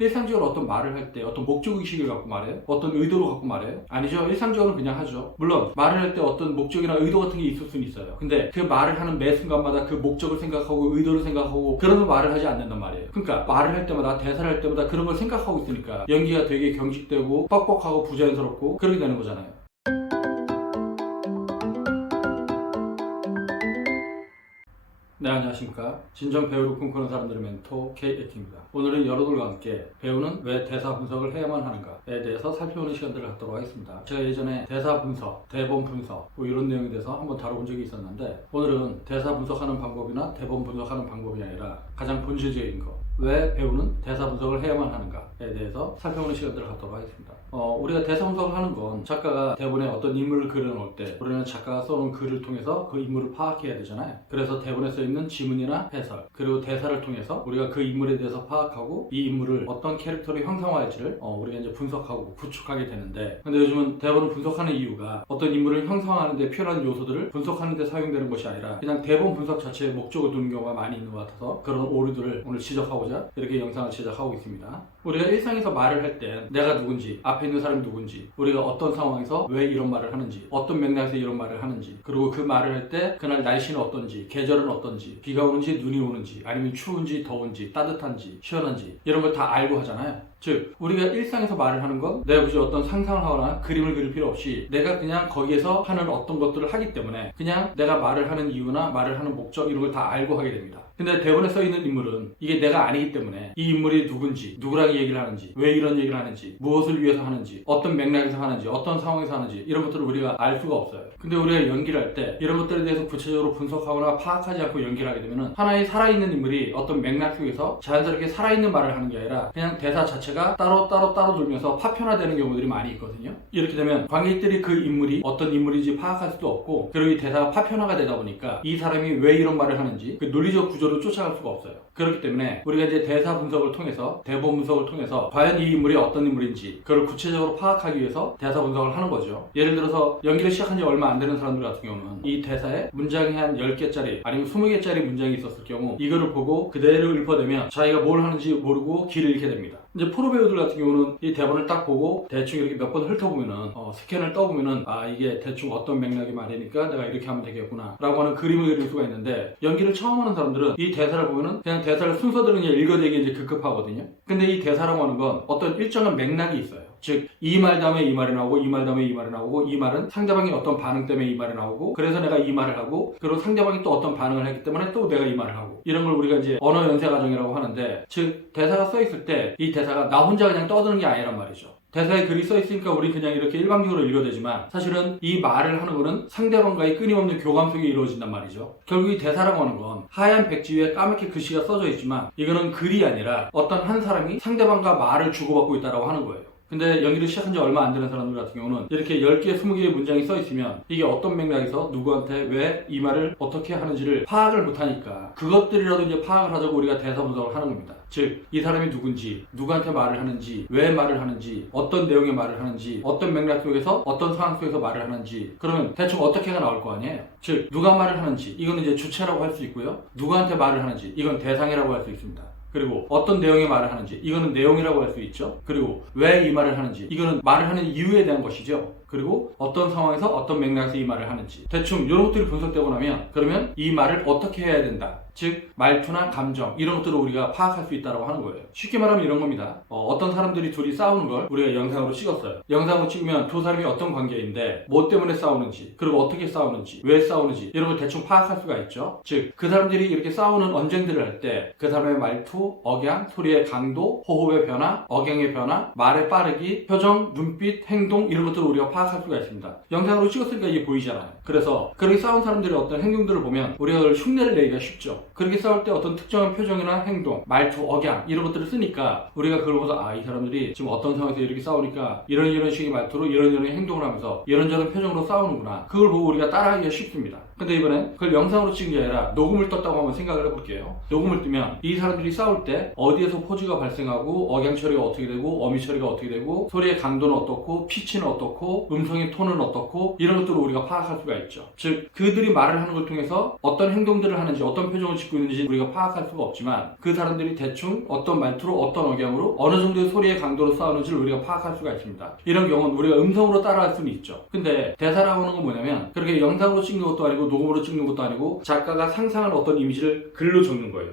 일상적으로 어떤 말을 할 때 어떤 목적의식을 갖고 말해요? 어떤 의도를 갖고 말해요? 아니죠. 일상적으로 그냥 하죠. 물론 말을 할 때 어떤 목적이나 의도 같은 게 있을 수는 있어요. 근데 그 말을 하는 매 순간마다 그 목적을 생각하고 의도를 생각하고 그런 말을 하지 않는단 말이에요. 그러니까 말을 할 때마다 대사를 할 때마다 그런 걸 생각하고 있으니까 연기가 되게 경직되고 뻑뻑하고 부자연스럽고 그렇게 되는 거잖아요. 네, 안녕하십니까. 진정 배우를 꿈꾸는 사람들의 멘토 K-에티입니다. 오늘은 여러분과 함께 배우는 왜 대사 분석을 해야만 하는가에 대해서 살펴보는 시간들을 갖도록 하겠습니다. 제가 예전에 대사 분석, 대본 분석 뭐 이런 내용에 대해서 한번 다뤄본 적이 있었는데 오늘은 대사 분석하는 방법이나 대본 분석하는 방법이 아니라 가장 본질적인 거, 왜 배우는 대사 분석을 해야만 하는가에 대해서 살펴보는 시간들을 갖도록 하겠습니다. 우리가 대사 분석을 하는 건 작가가 대본에 어떤 인물을 그려놓을 때 우리는 작가가 써놓은 글을 통해서 그 인물을 파악해야 되잖아요. 그래서 대본에 써있는 지문이나 해설 그리고 대사를 통해서 우리가 그 인물에 대해서 파악하고 이 인물을 어떤 캐릭터로 형성할지를 우리가 이제 분석하고 구축하게 되는데, 근데 요즘은 대본을 분석하는 이유가 어떤 인물을 형성하는 데 필요한 요소들을 분석하는 데 사용되는 것이 아니라 그냥 대본 분석 자체에 목적을 두는 경우가 많이 있는 것 같아서 그런 오류들을 오늘 지적하고자 이렇게 영상을 제작하고 있습니다. 우리가 일상에서 말을 할 때 내가 누군지, 앞에 있는 사람이 누군지, 우리가 어떤 상황에서 왜 이런 말을 하는지, 어떤 맥락에서 이런 말을 하는지, 그리고 그 말을 할 때 그날 날씨는 어떤지, 계절은 어떤지, 비가 오는지 눈이 오는지, 아니면 추운지 더운지, 따뜻한지 시원한지 이런 걸 다 알고 하잖아요. 즉 우리가 일상에서 말을 하는 건 내가 굳이 어떤 상상을 하거나 그림을 그릴 필요 없이 내가 그냥 거기에서 하는 어떤 것들을 하기 때문에 그냥 내가 말을 하는 이유나 말을 하는 목적 이런 걸 다 알고 하게 됩니다. 근데 대본에 써있는 인물은 이게 내가 아니기 때문에 이 인물이 누군지, 누구랑 얘기를 하는지, 왜 이런 얘기를 하는지, 무엇을 위해서 하는지, 어떤 맥락에서 하는지, 어떤 상황에서 하는지 이런 것들을 우리가 알 수가 없어요. 근데 우리가 연기를 할 때 이런 것들에 대해서 구체적으로 분석하거나 파악하지 않고 연기를 하게 되면 하나의 살아있는 인물이 어떤 맥락 속에서 자연스럽게 살아있는 말을 하는 게 아니라 그냥 대사 자체가 따로 돌면서 파편화되는 경우들이 많이 있거든요. 이렇게 되면 관객들이 그 인물이 어떤 인물인지 파악할 수도 없고, 그리고 이 대사가 파편화가 되다 보니까 이 사람이 왜 이런 말을 하는지 그 논리적 구조를 쫓아갈 수가 없어요. 그렇기 때문에 우리가 이제 대사 분석을 통해서, 대본 분석을 통해서 과연 이 인물이 어떤 인물인지 그걸 구체적으로 파악하기 위해서 대사 분석을 하는 거죠. 예를 들어서 연기를 시작한 지 얼마 안 되는 사람들 같은 경우는 이 대사에 문장이 한 10개짜리 아니면 20개짜리 문장이 있었을 경우 이거를 보고 그대로 읊어대면 자기가 뭘 하는지 모르고 길을 잃게 됩니다. 이제 프로 배우들 같은 경우는 이 대본을 딱 보고 대충 이렇게 몇 번 훑어보면은 스캔을 떠보면은 이게 대충 어떤 맥락의 말이니까 내가 이렇게 하면 되겠구나 라고 하는 그림을 그릴 수가 있는데, 연기를 처음 하는 사람들은 이 대사를 보면은 그냥 대사를 순서대로 이제 읽어대기 이제 급급하거든요. 근데 이 대사라고 하는 건 어떤 일정한 맥락이 있어요. 즉 이 말 다음에 이 말이 나오고, 이 말 다음에 이 말이 나오고, 이 말은 상대방이 어떤 반응 때문에 이 말이 나오고, 그래서 내가 이 말을 하고, 그리고 상대방이 또 어떤 반응을 했기 때문에 또 내가 이 말을 하고, 이런 걸 우리가 이제 언어 연쇄 과정이라고 하는데, 즉 대사가 써 있을 때 이 대사가 나 혼자 그냥 떠드는 게 아니란 말이죠. 대사에 글이 써있으니까 우리 그냥 이렇게 일방적으로 읽어대지만 사실은 이 말을 하는 거는 상대방과의 끊임없는 교감 속에 이루어진단 말이죠. 결국 이 대사라고 하는 건 하얀 백지 위에 까맣게 글씨가 써져 있지만 이거는 글이 아니라 어떤 한 사람이 상대방과 말을 주고받고 있다고 하는 거예요. 근데 연기를 시작한 지 얼마 안 되는 사람들 같은 경우는 이렇게 10개, 20개의 문장이 써 있으면 이게 어떤 맥락에서 누구한테 왜 이 말을 어떻게 하는지를 파악을 못하니까 그것들이라도 이제 파악을 하자고 우리가 대사 분석을 하는 겁니다. 즉 이 사람이 누군지, 누구한테 말을 하는지, 왜 말을 하는지, 어떤 내용의 말을 하는지, 어떤 맥락 속에서 어떤 상황 속에서 말을 하는지, 그러면 대충 어떻게가 나올 거 아니에요. 즉 누가 말을 하는지 이거는 이제 주체라고 할 수 있고요, 누구한테 말을 하는지 이건 대상이라고 할 수 있습니다. 그리고 어떤 내용의 말을 하는지 이거는 내용이라고 할 수 있죠. 그리고 왜 이 말을 하는지 이거는 말을 하는 이유에 대한 것이죠. 그리고 어떤 상황에서 어떤 맥락에서 이 말을 하는지 대충 이런 것들이 분석되고 나면 그러면 이 말을 어떻게 해야 된다, 즉 말투나 감정 이런 것들을 우리가 파악할 수 있다고 하는 거예요. 쉽게 말하면 이런 겁니다. 어떤 사람들이 둘이 싸우는 걸 우리가 영상으로 찍었어요. 영상으로 찍으면 두 사람이 어떤 관계인데 뭐 때문에 싸우는지, 그리고 어떻게 싸우는지, 왜 싸우는지 이런 걸 대충 파악할 수가 있죠. 즉 그 사람들이 이렇게 싸우는 언쟁들을 할 때 그 사람의 말투, 억양, 소리의 강도, 호흡의 변화, 억양의 변화, 말의 빠르기, 표정, 눈빛, 행동 이런 것들을 우리가 파악할 수가 있습니다. 영상으로 찍었으니까 이게 보이잖아요. 그래서 그렇게 싸운 사람들의 어떤 행동들을 보면 우리가 그걸 흉내를 내기가 쉽죠. 그렇게 싸울 때 어떤 특정한 표정이나 행동, 말투, 억양 이런 것들을 쓰니까 우리가 그걸 보면서 이 사람들이 지금 어떤 상황에서 이렇게 싸우니까 이런 식의 말투로 이런 행동을 하면서 이런저런 표정으로 싸우는구나, 그걸 보고 우리가 따라하기가 쉽습니다. 근데 이번엔 그걸 영상으로 찍은 게 아니라 녹음을 떴다고 한번 생각을 해볼게요. 녹음을 뜨면 이 사람들이 싸울 때 어디에서 포즈가 발생하고 억양 처리가 어떻게 되고 어미 처리가 어떻게 되고 소리의 강도는 어떻고 피치는 어떻고 음성의 톤은 어떻고 이런 것들을 우리가 파악할 수가 있죠. 즉 그들이 말을 하는 걸 통해서 어떤 행동들을 하는지 어떤 표정을 짓고 있는지 우리가 파악할 수가 없지만 그 사람들이 대충 어떤 말투로 어떤 억양으로 어느 정도의 소리의 강도로 싸우는지를 우리가 파악할 수가 있습니다. 이런 경우는 우리가 음성으로 따라할 수는 있죠. 근데 대사라고 하는 건 뭐냐면 그렇게 영상으로 찍는 것도 아니고 녹음으로 찍는 것도 아니고 작가가 상상한 어떤 이미지를 글로 적는 거예요.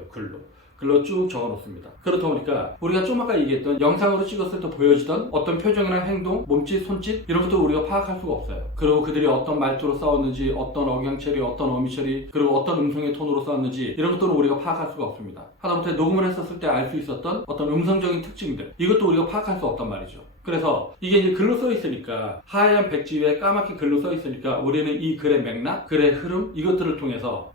글로 쭉 적어 놓습니다. 그렇다 보니까 우리가 좀 아까 얘기했던 영상으로 찍었을 때 보여지던 어떤 표정이나 행동, 몸짓, 손짓 이런 것도 우리가 파악할 수가 없어요. 그리고 그들이 어떤 말투로 싸웠는지 어떤 억양 처리, 어떤 어미 처리 그리고 어떤 음성의 톤으로 싸웠는지 이런 것들은 우리가 파악할 수가 없습니다. 하다못해 녹음을 했었을 때 알 수 있었던 어떤 음성적인 특징들 이것도 우리가 파악할 수 없단 말이죠. 그래서 이게 이제 글로 써 있으니까 하얀 백지 위에 까맣게 글로 써 있으니까 우리는 이 글의 맥락, 글의 흐름 이것들을 통해서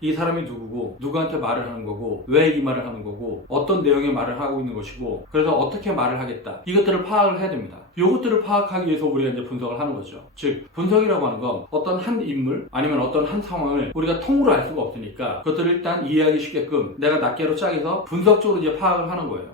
이 사람이 누구고 누구한테 말을 하는 거고 왜 이 말을 하는 거고 어떤 내용의 말을 하고 있는 것이고 그래서 어떻게 말을 하겠다 이것들을 파악을 해야 됩니다. 이것들을 파악하기 위해서 우리가 이제 분석을 하는 거죠. 즉 분석이라고 하는 건 어떤 한 인물 아니면 어떤 한 상황을 우리가 통으로 알 수가 없으니까 그것들을 일단 이해하기 쉽게끔 내가 낱개로 짜게서 분석적으로 이제 파악을 하는 거예요.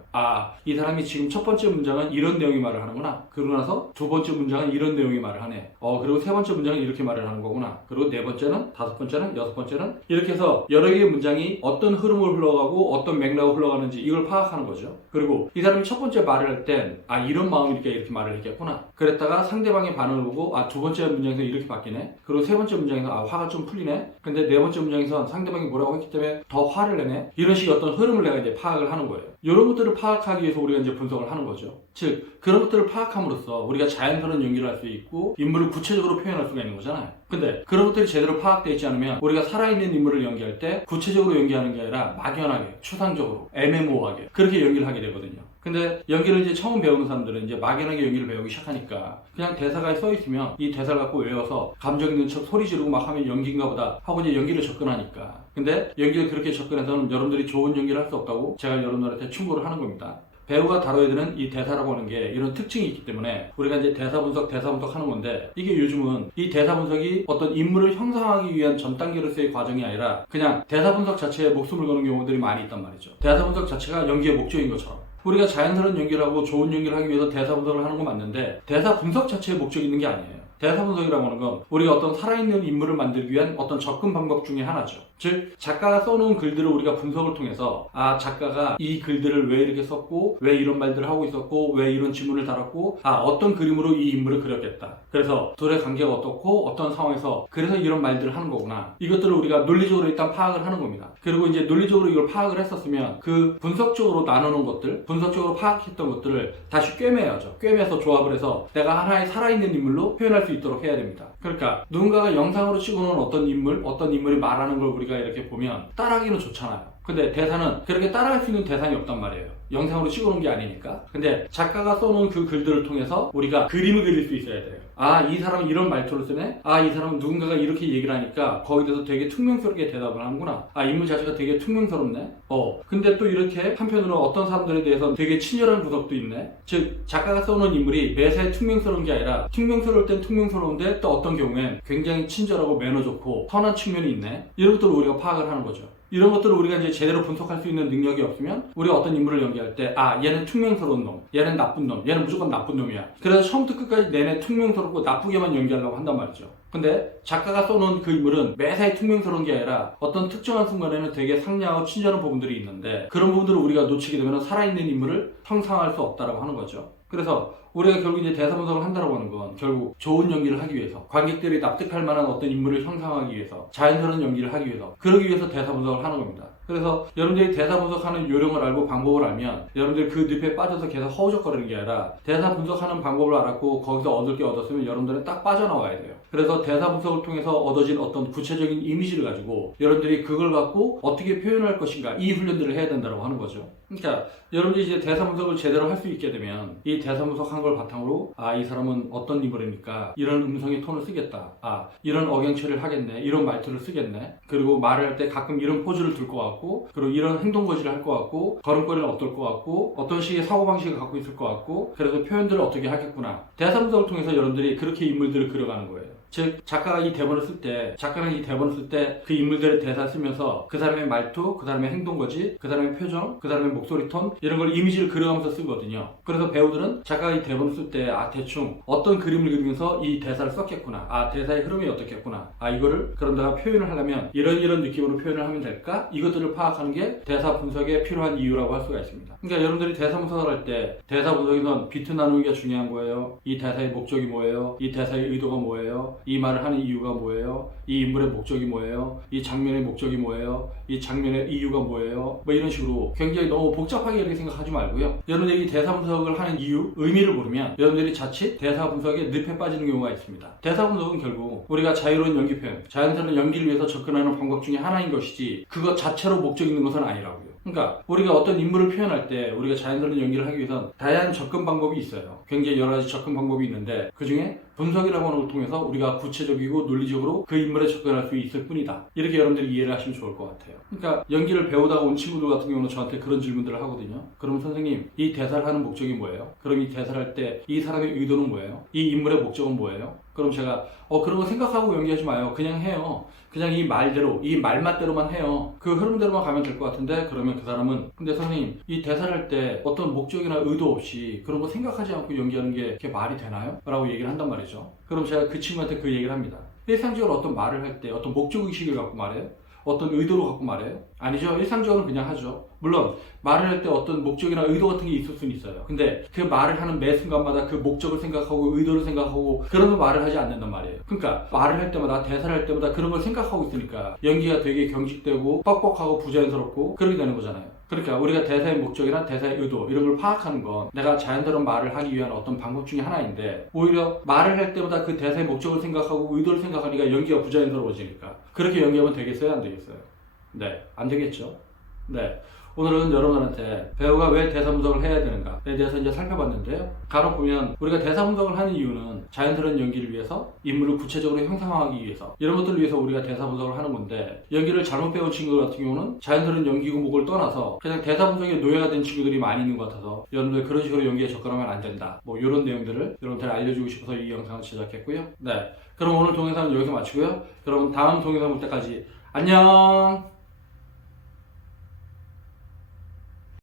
이 사람이 지금 첫 번째 문장은 이런 내용의 말을 하는구나. 그러고 나서 두 번째 문장은 이런 내용의 말을 하네. 그리고 세 번째 문장은 이렇게 말을 하는 거구나. 그리고 네 번째는, 다섯 번째는, 여섯 번째는 이렇게 해서 여러 개의 문장이 어떤 흐름을 흘러가고 어떤 맥락을 흘러가는지 이걸 파악하는 거죠. 그리고 이 사람이 첫 번째 말을 할 땐 이런 마음이니까 이렇게 말을 했겠구나. 그랬다가 상대방의 반응을 보고 두 번째 문장에서 이렇게 바뀌네. 그리고 세 번째 문장에서 화가 좀 풀리네. 근데 네 번째 문장에서 상대방이 뭐라고 했기 때문에 더 화를 내네. 이런 식의 어떤 흐름을 내가 이제 파악을 하는 거예요. 이런 것들을 파악하기 위해서 우리가 이제 분석을 하는 거죠. 즉 그런 것들을 파악함으로써 우리가 자연스러운 연기를 할 수 있고 인물을 구체적으로 표현할 수가 있는 거잖아요. 근데 그런 것들이 제대로 파악되어 있지 않으면 우리가 살아있는 인물을 연기할 때 구체적으로 연기하는 게 아니라 막연하게, 추상적으로, 애매모호하게 그렇게 연기를 하게 되거든요. 근데 연기를 이제 처음 배우는 사람들은 이제 막연하게 연기를 배우기 시작하니까 그냥 대사가 써 있으면 이 대사를 갖고 외워서 감정 있는 척 소리 지르고 막 하면 연기인가 보다 하고 이제 연기를 접근하니까. 근데 연기를 그렇게 접근해서는 여러분들이 좋은 연기를 할 수 없다고 제가 여러분들한테 충고를 하는 겁니다. 배우가 다뤄야 되는 이 대사라고 하는 게 이런 특징이 있기 때문에 우리가 이제 대사 분석 하는 건데 이게 요즘은 이 대사 분석이 어떤 인물을 형성하기 위한 전 단계로서의 과정이 아니라 그냥 대사 분석 자체에 목숨을 거는 경우들이 많이 있단 말이죠. 대사 분석 자체가 연기의 목적인 것처럼. 우리가 자연스러운 연기를 하고 좋은 연기를 하기 위해서 대사 분석을 하는 건 맞는데 대사 분석 자체에 목적이 있는 게 아니에요. 대사 분석이라고 하는 건 우리가 어떤 살아있는 인물을 만들기 위한 어떤 접근 방법 중에 하나죠. 즉 작가가 써놓은 글들을 우리가 분석을 통해서 작가가 이 글들을 왜 이렇게 썼고 왜 이런 말들을 하고 있었고 왜 이런 지문을 달았고 어떤 그림으로 이 인물을 그렸겠다. 그래서 둘의 관계가 어떻고 어떤 상황에서 그래서 이런 말들을 하는 거구나. 이것들을 우리가 논리적으로 일단 파악을 하는 겁니다. 그리고 이제 논리적으로 이걸 파악을 했었으면 그 분석적으로 나누는 것들 분석적으로 파악했던 것들을 다시 꿰매야죠. 꿰매서 조합을 해서 내가 하나의 살아있는 인물로 표현할 수 있도록 해야 됩니다. 그러니까 누군가가 영상으로 찍어놓은 어떤 인물이 말하는 걸 우리가 이렇게 보면 따라하기는 좋잖아요. 근데 대사는 그렇게 따라할 수 있는 대상이 없단 말이에요. 영상으로 찍어놓은 게 아니니까. 근데 작가가 써놓은 그 글들을 통해서 우리가 그림을 그릴 수 있어야 돼요. 이 사람은 이런 말투를 쓰네? 이 사람은 누군가가 이렇게 얘기를 하니까 거기에 대해서 되게 퉁명스럽게 대답을 하는구나. 인물 자체가 되게 퉁명스럽네? 근데 또 이렇게 한편으로 어떤 사람들에 대해서 되게 친절한 구석도 있네? 즉, 작가가 써놓은 인물이 매사에 퉁명스러운 게 아니라 퉁명스러울 땐 퉁명스러운데 또 어떤 경우엔 굉장히 친절하고 매너 좋고 선한 측면이 있네? 이런 것들을 우리가 파악을 하는 거죠. 이런 것들을 우리가 이제 제대로 분석할 수 있는 능력이 없으면 우리가 어떤 인물을 연기할 때 얘는 퉁명스러운 놈, 얘는 나쁜 놈, 얘는 무조건 나쁜 놈이야. 그래서 처음부터 끝까지 내내 퉁명스럽고 나쁘게만 연기하려고 한단 말이죠. 근데 작가가 써놓은 그 인물은 매사에 퉁명스러운 게 아니라 어떤 특정한 순간에는 되게 상냥하고 친절한 부분들이 있는데 그런 부분들을 우리가 놓치게 되면 살아있는 인물을 형상할 수 없다라고 하는 거죠. 그래서 우리가 결국 이제 대사 분석을 한다고 하는 건 결국 좋은 연기를 하기 위해서 관객들이 납득할 만한 어떤 인물을 형상하기 위해서 자연스러운 연기를 하기 위해서 그러기 위해서 대사 분석을 하는 겁니다. 그래서 여러분들이 대사 분석하는 요령을 알고 방법을 알면 여러분들 그 늪에 빠져서 계속 허우적거리는 게 아니라 대사 분석하는 방법을 알았고 거기서 얻을 게 얻었으면 여러분들은 딱 빠져나와야 돼요. 그래서 대사 분석을 통해서 얻어진 어떤 구체적인 이미지를 가지고 여러분들이 그걸 갖고 어떻게 표현할 것인가 이 훈련들을 해야 된다고 하는 거죠. 그러니까 여러분들이 이제 대사 분석을 제대로 할 수 있게 되면 이 대사 분석한 걸 바탕으로 이 사람은 어떤 인물이니까 이런 음성의 톤을 쓰겠다. 이런 억양 처리를 하겠네. 이런 말투를 쓰겠네. 그리고 말을 할 때 가끔 이런 포즈를 둘 것 같고 그리고 이런 행동 거지를 할 것 같고 걸음걸이는 어떨 것 같고 어떤 식의 사고방식을 갖고 있을 것 같고 그래서 표현들을 어떻게 하겠구나. 대사 분석을 통해서 여러분들이 그렇게 인물들을 그려가는 거예요. 즉 작가가 이 대본을 쓸 때 작가는 이 대본을 쓸 때 그 인물들의 대사를 쓰면서 그 사람의 말투, 그 사람의 행동거지, 그 사람의 표정, 그 사람의 목소리 톤 이런 걸 이미지를 그려가면서 쓰거든요. 그래서 배우들은 작가가 이 대본을 쓸 때 대충 어떤 그림을 그리면서 이 대사를 썼겠구나, 대사의 흐름이 어떻겠구나, 이거를 그럼 내가 표현을 하려면 이런 느낌으로 표현을 하면 될까? 이것들을 파악하는 게 대사 분석에 필요한 이유라고 할 수가 있습니다. 그러니까 여러분들이 대사 분석을 할 때 대사 분석에선 비트 나누기가 중요한 거예요. 이 대사의 목적이 뭐예요? 이 대사의 의도가 뭐예요? 이 말을 하는 이유가 뭐예요? 이 인물의 목적이 뭐예요? 이 장면의 목적이 뭐예요? 이 장면의 이유가 뭐예요? 뭐 이런 식으로 굉장히 너무 복잡하게 이렇게 생각하지 말고요. 여러분들이 대사 분석을 하는 이유, 의미를 모르면 여러분들이 자칫 대사 분석에 늪에 빠지는 경우가 있습니다. 대사 분석은 결국 우리가 자유로운 연기 표현, 자연스러운 연기를 위해서 접근하는 방법 중에 하나인 것이지 그것 자체로 목적 있는 것은 아니라고요. 그러니까 우리가 어떤 인물을 표현할 때 우리가 자연스러운 연기를 하기 위해선 다양한 접근 방법이 있어요. 굉장히 여러 가지 접근 방법이 있는데 그 중에 분석이라고 하는 걸 통해서 우리가 구체적이고 논리적으로 그 인물에 접근할 수 있을 뿐이다. 이렇게 여러분들이 이해를 하시면 좋을 것 같아요. 그러니까 연기를 배우다가 온 친구들 같은 경우는 저한테 그런 질문들을 하거든요. 그러면 선생님, 이 대사를 하는 목적이 뭐예요? 그럼 이 대사를 할 때 이 사람의 의도는 뭐예요? 이 인물의 목적은 뭐예요? 그럼 제가 그런 거 생각하고 연기하지 마요. 그냥 해요. 그냥 이 말대로, 이 말맛대로만 해요. 그 흐름대로만 가면 될 것 같은데 그러면 그 사람은 근데 선생님, 이 대사를 할 때 어떤 목적이나 의도 없이 그런 거 생각하지 않고 연기하는 게 그게 말이 되나요? 라고 얘기를 한단 말이죠. 그럼 제가 그 친구한테 그 얘기를 합니다. 일상적으로 어떤 말을 할 때 어떤 목적의식을 갖고 말해요? 어떤 의도로 갖고 말해요? 아니죠. 일상적으로 그냥 하죠. 물론 말을 할 때 어떤 목적이나 의도 같은 게 있을 수는 있어요. 근데 그 말을 하는 매 순간마다 그 목적을 생각하고 의도를 생각하고 그런 말을 하지 않는단 말이에요. 그러니까 말을 할 때마다, 대사를 할 때마다 그런 걸 생각하고 있으니까 연기가 되게 경직되고 뻑뻑하고 부자연스럽고 그렇게 되는 거잖아요. 그러니까 우리가 대사의 목적이나 대사의 의도 이런 걸 파악하는 건 내가 자연스러운 말을 하기 위한 어떤 방법 중에 하나인데 오히려 말을 할 때마다 그 대사의 목적을 생각하고 의도를 생각하니까 연기가 부자연스러워지니까 그렇게 연기하면 되겠어요? 안 되겠어요? 네, 안 되겠죠? 네. 오늘은 여러분들한테 배우가 왜 대사 분석을 해야 되는가에 대해서 이제 살펴봤는데요. 간혹 보면 우리가 대사 분석을 하는 이유는 자연스러운 연기를 위해서, 인물을 구체적으로 형상화하기 위해서 이런 것들을 위해서 우리가 대사 분석을 하는 건데 연기를 잘못 배운 친구들 같은 경우는 자연스러운 연기 구목을 떠나서 그냥 대사 분석에 노예가 된 친구들이 많이 있는 것 같아서 여러분들 그런 식으로 연기에 접근하면 안 된다. 뭐 이런 내용들을 여러분들 알려주고 싶어서 이 영상을 제작했고요. 네, 그럼 오늘 동영상은 여기서 마치고요. 그럼 다음 동영상 볼 때까지 안녕.